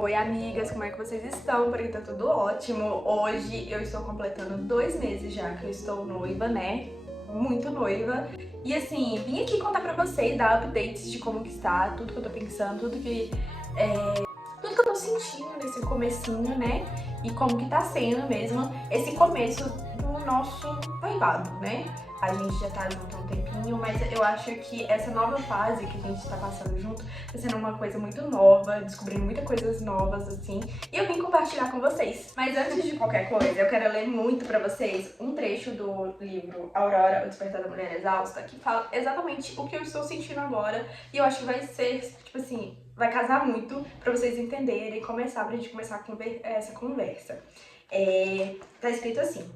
Oi amigas, como é que vocês estão? Por aqui tá tudo ótimo. Hoje eu estou completando 2 meses já que eu estou noiva, né? Muito noiva. E assim, vim aqui contar pra vocês, dar updates de como que está, tudo que eu tô pensando, tudo que eu tô sentindo nesse comecinho, né? E como que tá sendo mesmo esse começo do nosso noivado, né? A gente já tá junto há um tempinho, mas eu acho que essa nova fase que a gente tá passando junto tá sendo uma coisa muito nova, descobrindo muitas coisas novas, assim, e eu vim compartilhar com vocês. Mas antes de qualquer coisa, eu quero ler muito pra vocês um trecho do livro Aurora, O Despertar da Mulher Exausta, que fala exatamente o que eu estou sentindo agora, e eu acho que vai ser, tipo assim, vai casar muito pra vocês entenderem e pra gente começar essa conversa. Tá escrito assim: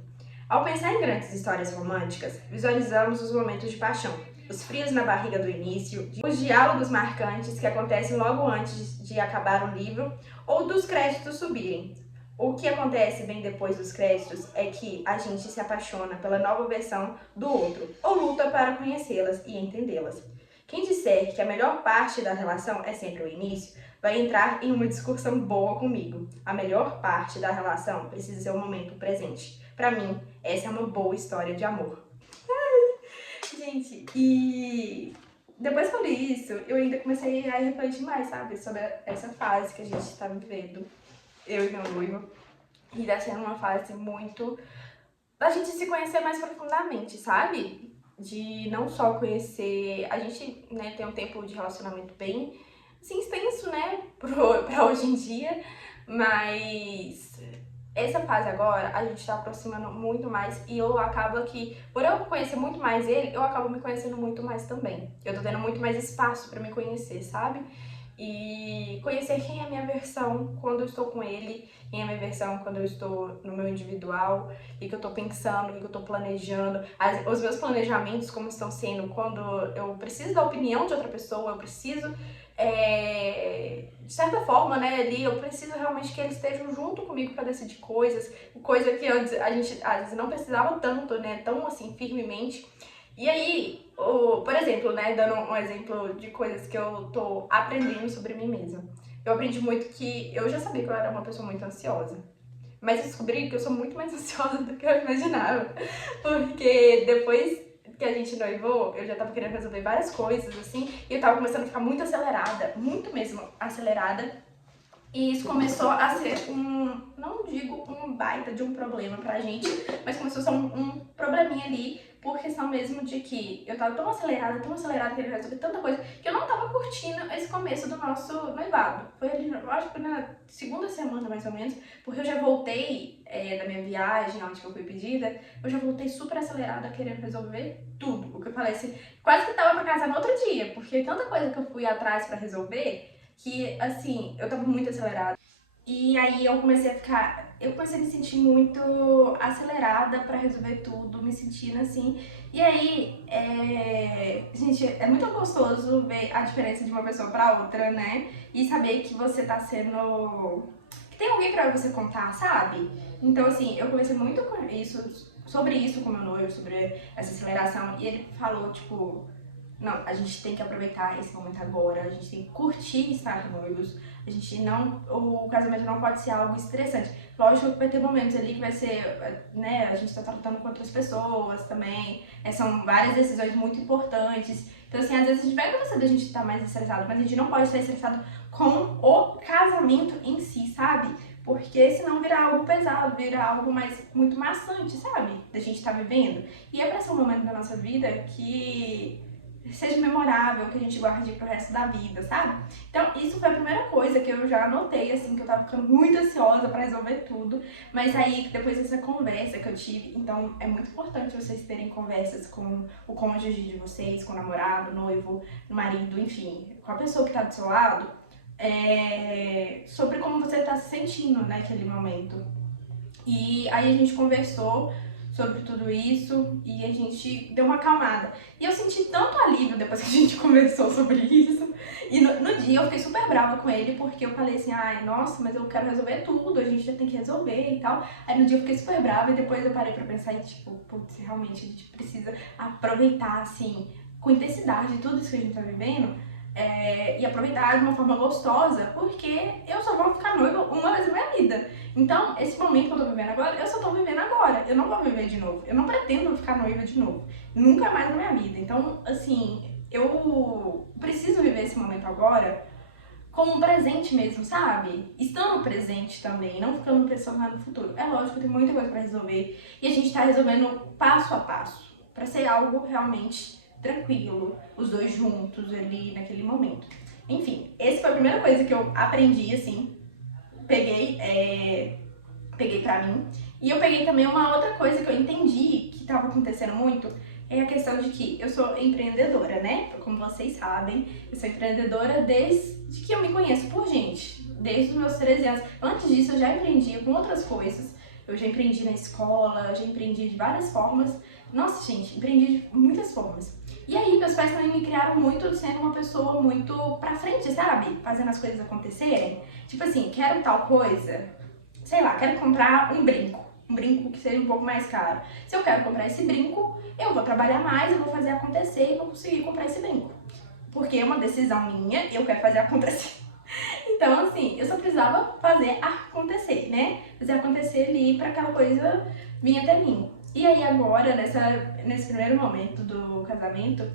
ao pensar em grandes histórias românticas, visualizamos os momentos de paixão, os frios na barriga do início, os diálogos marcantes que acontecem logo antes de acabar um livro ou dos créditos subirem. O que acontece bem depois dos créditos é que a gente se apaixona pela nova versão do outro, ou luta para conhecê-las e entendê-las. Quem disser que a melhor parte da relação é sempre o início, vai entrar em uma discussão boa comigo. A melhor parte da relação precisa ser o momento presente. Para mim, essa é uma boa história de amor. Gente, e depois que eu li isso, eu ainda comecei a refletir mais, sabe? Sobre essa fase que a gente tá vivendo, eu e meu noivo. E tá sendo uma fase muito da gente se conhecer mais profundamente, sabe? De não só conhecer. A gente, né, tem um tempo de relacionamento bem assim, extenso, né? Pra hoje em dia, mas essa fase agora, a gente tá aproximando muito mais e eu acabo que, por eu conhecer muito mais ele, eu acabo me conhecendo muito mais também. Eu tô tendo muito mais espaço pra me conhecer, sabe? E conhecer quem é a minha versão quando eu estou com ele, quem é a minha versão quando eu estou no meu individual, o que eu tô pensando, o que eu tô planejando, os meus planejamentos como estão sendo quando eu preciso da opinião de outra pessoa, eu preciso de certa forma, né, ali eu preciso realmente que eles estejam junto comigo para decidir coisa que antes a gente às vezes não precisava tanto, né, tão assim firmemente. E aí, por exemplo, né, dando um exemplo de coisas que eu tô aprendendo sobre mim mesma. Eu aprendi muito que eu já sabia que eu era uma pessoa muito ansiosa, mas eu descobri que eu sou muito mais ansiosa do que eu imaginava, porque depois que a gente noivou, eu já tava querendo resolver várias coisas, assim, e eu tava começando a ficar muito acelerada, muito mesmo acelerada, e isso começou a ser não digo um baita de um problema pra gente, mas começou a ser um probleminha ali, por questão mesmo de que eu tava tão acelerada, querendo resolver tanta coisa, que eu não tava curtindo esse começo do nosso noivado. Foi ali, eu acho que foi na segunda semana mais ou menos, porque eu já voltei da minha viagem, onde eu fui pedida, eu já voltei super acelerada, querendo resolver tudo. O que eu falei assim, quase que tava pra casar no outro dia, porque tanta coisa que eu fui atrás pra resolver, que, assim, eu tava muito acelerada. E aí eu comecei a me sentir muito acelerada pra resolver tudo, me sentindo assim. E aí, gente, é muito gostoso ver a diferença de uma pessoa pra outra, né? E saber que você tá sendo... que tem alguém pra você contar, sabe? Então, assim, eu conversei muito sobre isso com meu noivo, sobre essa aceleração. E ele falou, tipo... não, a gente tem que aproveitar esse momento agora, a gente tem que curtir estar noivos, a gente não, o casamento não pode ser algo estressante. Lógico que vai ter momentos ali que vai ser, né, a gente tá tratando com outras pessoas também, são várias decisões muito importantes. Então, assim, às vezes a gente vai acontecer da gente estar mais estressado, mas a gente não pode estar estressado com o casamento em si, sabe? Porque senão vira algo pesado, vira algo muito maçante, sabe? Da gente estar vivendo. E é pra ser um momento da nossa vida que seja memorável, que a gente guarde pro resto da vida, sabe? Então, isso foi a primeira coisa que eu já anotei, assim, que eu tava ficando muito ansiosa pra resolver tudo. Mas aí, depois dessa conversa que eu tive, então é muito importante vocês terem conversas com o cônjuge de vocês, com o namorado, noivo, marido, enfim, com a pessoa que tá do seu lado, sobre como você tá se sentindo naquele momento. E aí a gente conversou sobre tudo isso e a gente deu uma acalmada. E eu senti tanto alívio depois que a gente conversou sobre isso. E no dia eu fiquei super brava com ele porque eu falei assim, ai, nossa, mas eu quero resolver tudo, a gente já tem que resolver e tal. Aí no dia eu fiquei super brava e depois eu parei pra pensar e tipo, putz, realmente a gente precisa aproveitar, assim, com intensidade tudo isso que a gente tá vivendo, e aproveitar de uma forma gostosa, porque eu só vou ficar noiva uma vez na minha vida. Então, esse momento que eu tô vivendo agora, eu só tô vivendo agora. Eu não vou viver de novo. Eu não pretendo ficar noiva de novo. Nunca mais na minha vida. Então, assim, eu preciso viver esse momento agora como um presente mesmo, sabe? Estando presente também, não ficando pensando lá no futuro. É lógico, tem muita coisa pra resolver e a gente tá resolvendo passo a passo, pra ser algo realmente tranquilo, os dois juntos ali naquele momento. Enfim, essa foi a primeira coisa que eu aprendi, assim, peguei pra mim. E eu peguei também uma outra coisa que eu entendi que tava acontecendo muito, é a questão de que eu sou empreendedora, né? Como vocês sabem, eu sou empreendedora desde que eu me conheço por gente, desde os meus 13 anos. Antes disso, eu já empreendia com outras coisas. Eu já empreendi na escola, já empreendi de várias formas. Nossa, gente, empreendi de muitas formas. E aí, meus pais também me criaram muito sendo uma pessoa muito pra frente, sabe? Fazendo as coisas acontecerem. Tipo assim, quero tal coisa, sei lá, quero comprar um brinco que seja um pouco mais caro. Se eu quero comprar esse brinco, eu vou trabalhar mais, eu vou fazer acontecer e vou conseguir comprar esse brinco. Porque é uma decisão minha, eu quero fazer acontecer. Então, assim, eu só precisava fazer acontecer, né? Fazer acontecer ali pra aquela coisa vir até mim. E aí agora, nesse primeiro momento do casamento,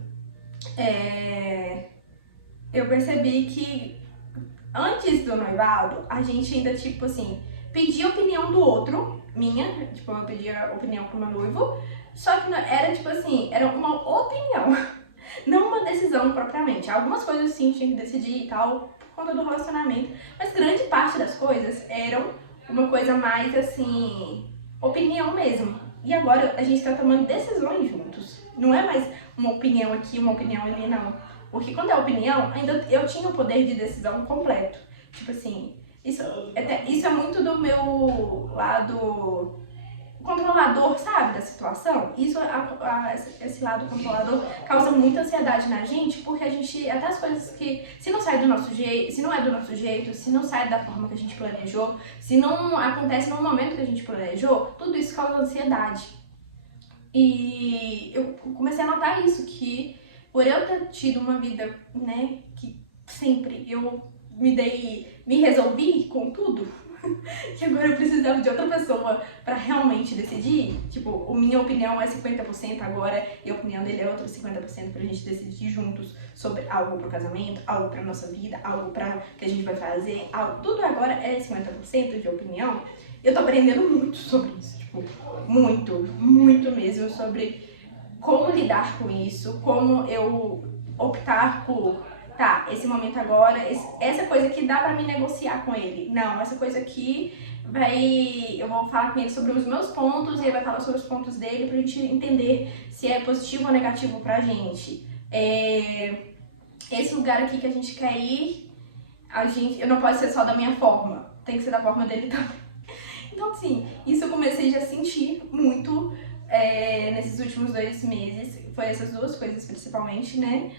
eu percebi que antes do noivado, a gente ainda, tipo assim, pedia a opinião do outro, minha, tipo, eu pedia a opinião pro meu noivo, só que era, tipo assim, era uma opinião, não uma decisão propriamente. Algumas coisas, sim, tinha que decidir e tal, por conta do relacionamento, mas grande parte das coisas eram uma coisa mais, assim, opinião mesmo. E agora a gente tá tomando decisões juntos, não é mais uma opinião aqui, uma opinião ali, não. Porque quando é opinião, ainda eu tinha o poder de decisão completo. Tipo assim, isso é muito do meu lado controlador, sabe, da situação. Esse lado controlador causa muita ansiedade na gente, porque a gente, até as coisas que, se não sai do nosso jeito, se não é do nosso jeito, se não sai da forma que a gente planejou, se não acontece no momento que a gente planejou, tudo isso causa ansiedade. E eu comecei a notar isso, que por eu ter tido uma vida, né, que sempre eu me resolvi com tudo, que agora eu precisava de outra pessoa pra realmente decidir. Tipo, a minha opinião é 50% agora e a opinião dele é outro 50% pra gente decidir juntos sobre algo pro casamento, algo pra nossa vida, algo pra que a gente vai fazer, algo, tudo agora é 50% de opinião. Eu tô aprendendo muito sobre isso, tipo, muito mesmo, sobre como lidar com isso, como eu optar por, tá, esse momento agora, essa coisa que dá pra me negociar com ele. Não, essa coisa aqui eu vou falar com ele sobre os meus pontos e ele vai falar sobre os pontos dele pra gente entender se é positivo ou negativo pra gente. Esse lugar aqui que a gente quer ir, eu não pode ser só da minha forma, tem que ser da forma dele também. Então, assim, isso eu comecei já a sentir muito nesses últimos 2 meses. Foi essas duas coisas principalmente, né?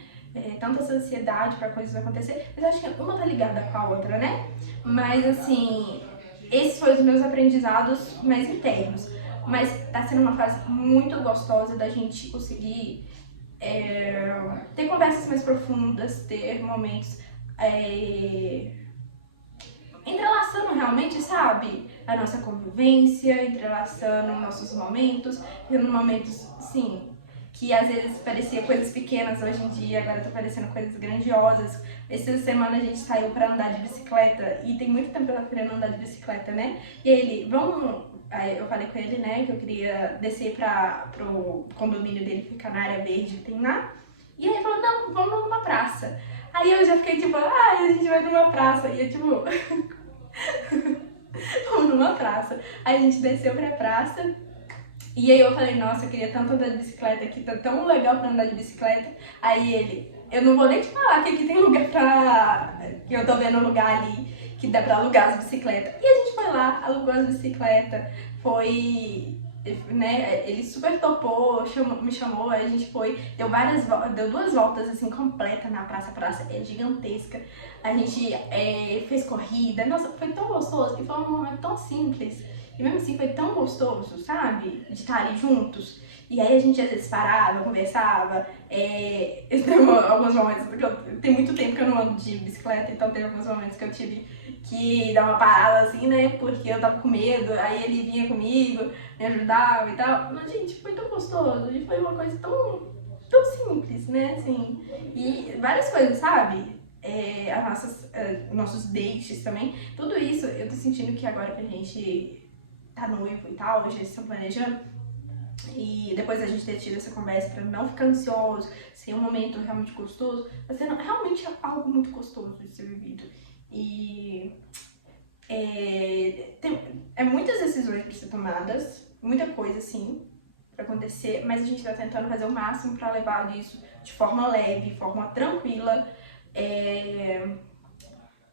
Tanta essa ansiedade pra coisas acontecer. Mas acho que uma tá ligada com a outra, né? Mas, assim, esses foram os meus aprendizados mais internos. Mas tá sendo uma fase muito gostosa da gente conseguir ter conversas mais profundas, ter momentos entrelaçando realmente, sabe, a nossa convivência, entrelaçando nossos momentos, tendo momentos, sim, que às vezes parecia coisas pequenas hoje em dia, agora tá parecendo coisas grandiosas. Essa semana a gente saiu pra andar de bicicleta e tem muito tempo que eu tava querendo andar de bicicleta, né? E ele, Aí eu falei com ele, né, que eu queria descer pro condomínio dele, ficar na área verde que tem lá. E aí ele falou, não, vamos numa praça. Aí eu já fiquei tipo, a gente vai numa praça. E eu tipo, vamos numa praça. Aí a gente desceu pra praça. E aí eu falei, nossa, eu queria tanto andar de bicicleta aqui, tá tão legal pra andar de bicicleta. Aí ele, eu não vou nem te falar que aqui tem lugar que eu tô vendo um lugar ali que dá pra alugar as bicicletas. E a gente foi lá, alugou as bicicletas, né, ele super topou, me chamou, aí a gente foi, deu 2 voltas assim completas na praça, a praça é gigantesca. A gente fez corrida, nossa, foi tão gostoso e foi um momento tão simples E mesmo assim foi tão gostoso, sabe? De estar ali juntos. E aí a gente às vezes parava, conversava. Eu tenho alguns momentos, porque tem muito tempo que eu não ando de bicicleta, então tem alguns momentos que eu tive que dar uma parada assim, né? Porque eu tava com medo, aí ele vinha comigo, me ajudava e tal. Mas, gente, foi tão gostoso e foi uma coisa tão simples, né? Assim, e várias coisas, sabe? Nossos dates também, tudo isso eu tô sentindo que agora que a gente tá noivo e tal, a gente está planejando, e depois a gente ter tido essa conversa pra não ficar ansioso, ser um momento realmente gostoso, tá sendo realmente algo muito gostoso de ser vivido. E muitas decisões pra ser tomadas, muita coisa assim pra acontecer, mas a gente tá tentando fazer o máximo pra levar isso de forma leve, forma tranquila,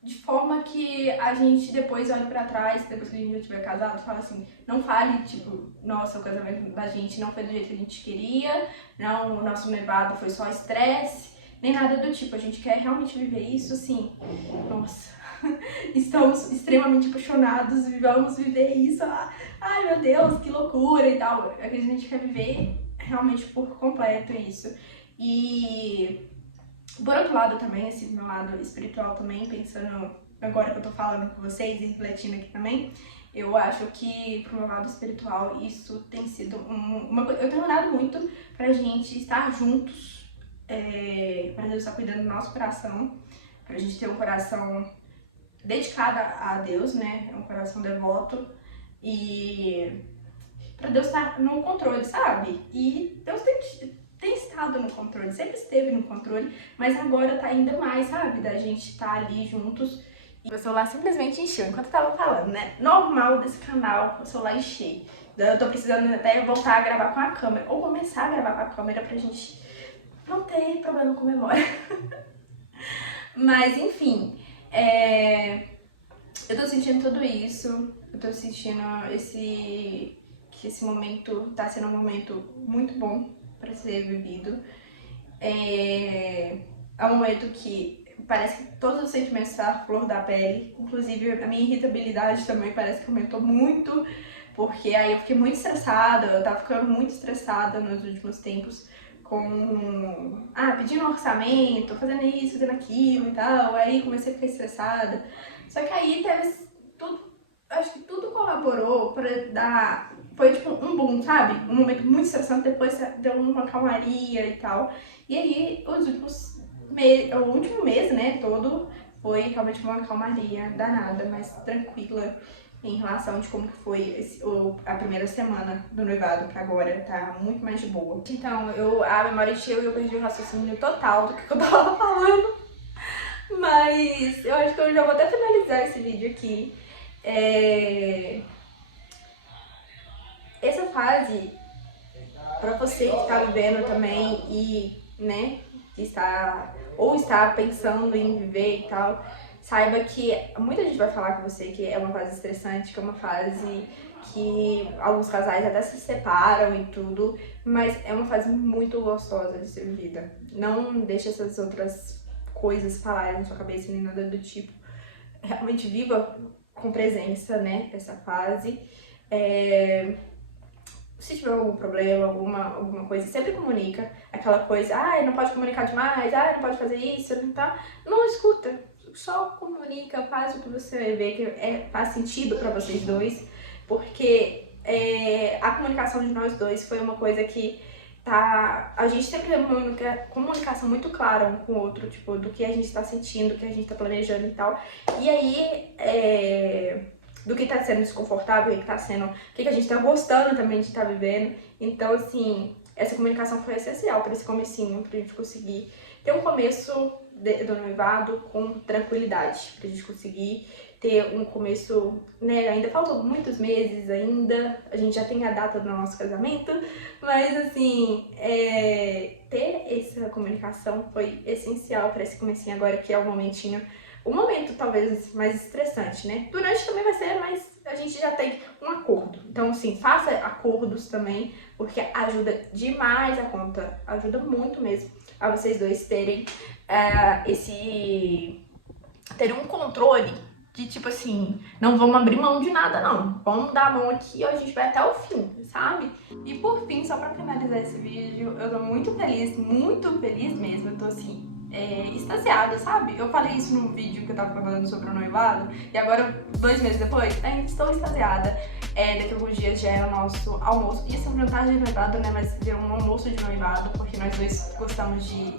de forma que a gente depois olhe pra trás, depois que a gente já estiver casado, fala assim, não fale, tipo, nossa, o casamento da gente não foi do jeito que a gente queria, não, o nosso noivado foi só estresse, nem nada do tipo. A gente quer realmente viver isso, assim, nossa, estamos extremamente apaixonados, vamos viver isso, ai meu Deus, que loucura e tal. A gente quer viver realmente por completo isso. E por outro lado também, esse meu lado espiritual também, pensando agora que eu tô falando com vocês e refletindo aqui também, eu acho que pro meu lado espiritual isso tem sido uma coisa. Eu tenho orado muito pra gente estar juntos, pra Deus estar cuidando do nosso coração, pra gente ter um coração dedicado a Deus, né? Um coração devoto, e pra Deus estar no controle, sabe? E Deus tem estado no controle, sempre esteve no controle, mas agora tá ainda mais, sabe? Da gente estar ali juntos. E meu celular simplesmente encheu enquanto eu tava falando, né? Normal desse canal, o celular encher. Eu tô precisando até voltar a gravar com a câmera, ou começar a gravar com a câmera pra gente não ter problema com memória. Mas enfim, eu tô sentindo tudo isso, eu tô sentindo que esse momento tá sendo um momento muito bom para ser vivido. É um momento que parece que todos os sentimentos estão à flor da pele, inclusive a minha irritabilidade também parece que aumentou muito, porque aí eu fiquei muito estressada, eu tava ficando muito estressada nos últimos tempos pedindo um orçamento, fazendo isso, fazendo aquilo e tal, aí comecei a ficar estressada. Só que aí teve tudo, acho que tudo colaborou pra dar, foi tipo um boom, sabe? Um momento muito estressante, depois deu uma calmaria e tal. E aí o último mês, né, todo foi realmente uma calmaria danada, mais tranquila em relação de como que foi a primeira semana do noivado pra agora, tá muito mais de boa. Então, a memória encheu e eu perdi o raciocínio total do que eu tava falando. Mas eu acho que eu já vou até finalizar esse vídeo aqui. Essa fase, pra você que tá vivendo também e, né, que está pensando em viver e tal, saiba que muita gente vai falar com você que é uma fase estressante, que é uma fase que alguns casais até se separam e tudo, mas é uma fase muito gostosa de ser vivida. Não deixe essas outras coisas falarem na sua cabeça nem nada do tipo. Realmente viva com presença, né, essa fase. Se tiver algum problema, alguma coisa, sempre comunica. Aquela coisa, não pode comunicar demais, não pode fazer isso, não escuta. Só comunica, faz o que você vê que faz sentido pra vocês dois, porque a comunicação de nós dois foi uma coisa que a gente sempre tem uma comunicação muito clara um com o outro, tipo, do que a gente tá sentindo, do que a gente tá planejando e tal. E aí, do que tá sendo desconfortável, o que a gente tá gostando também de estar vivendo. Então, assim, essa comunicação foi essencial para esse comecinho, pra gente conseguir ter um começo do noivado com tranquilidade, pra gente conseguir ter um começo, né, ainda faltam muitos meses ainda, a gente já tem a data do nosso casamento, mas assim, ter essa comunicação foi essencial para esse comecinho agora, que é o momento talvez mais estressante, né? Durante também vai ser, mas a gente já tem um acordo. Então, assim, faça acordos também, porque ajuda demais a conta, ajuda muito mesmo a vocês dois terem terem um controle de tipo assim, não vamos abrir mão de nada não, vamos dar a mão aqui e a gente vai até o fim, sabe? E por fim, só pra finalizar esse vídeo, eu tô muito feliz mesmo, eu tô assim, extasiada, sabe? Eu falei isso num vídeo que eu tava falando sobre o noivado, e agora, 2 meses depois, ainda estou extasiada. Daqui a alguns dias já é o nosso almoço, ia ser um jantar de noivado, né, mas virou um almoço de noivado, porque nós dois gostamos de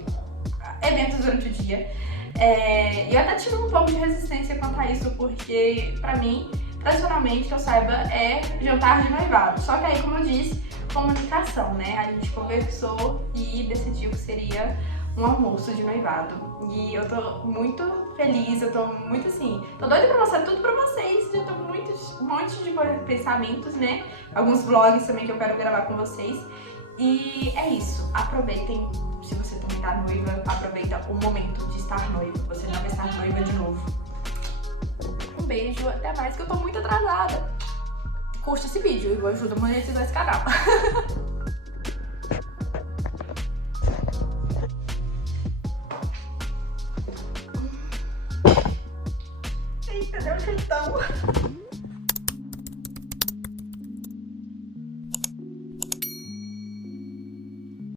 eventos durante o dia. E eu até tive um pouco de resistência quanto a isso, porque pra mim, tradicionalmente, que eu saiba, é jantar de noivado. Só que aí, como eu disse, comunicação, né? A gente conversou e decidiu que seria um almoço de noivado. E eu tô muito feliz, eu tô muito assim, tô doida pra mostrar tudo pra vocês, já tô com um monte de pensamentos, né? Alguns vlogs também que eu quero gravar com vocês. E é isso, aproveitem. Se você também tá noiva, aproveita o momento de estar noiva. Você não vai estar noiva de novo. Um beijo, até mais, que eu tô muito atrasada. Curte esse vídeo e ajuda a monetizar esse canal. Eita, deu um jeitão.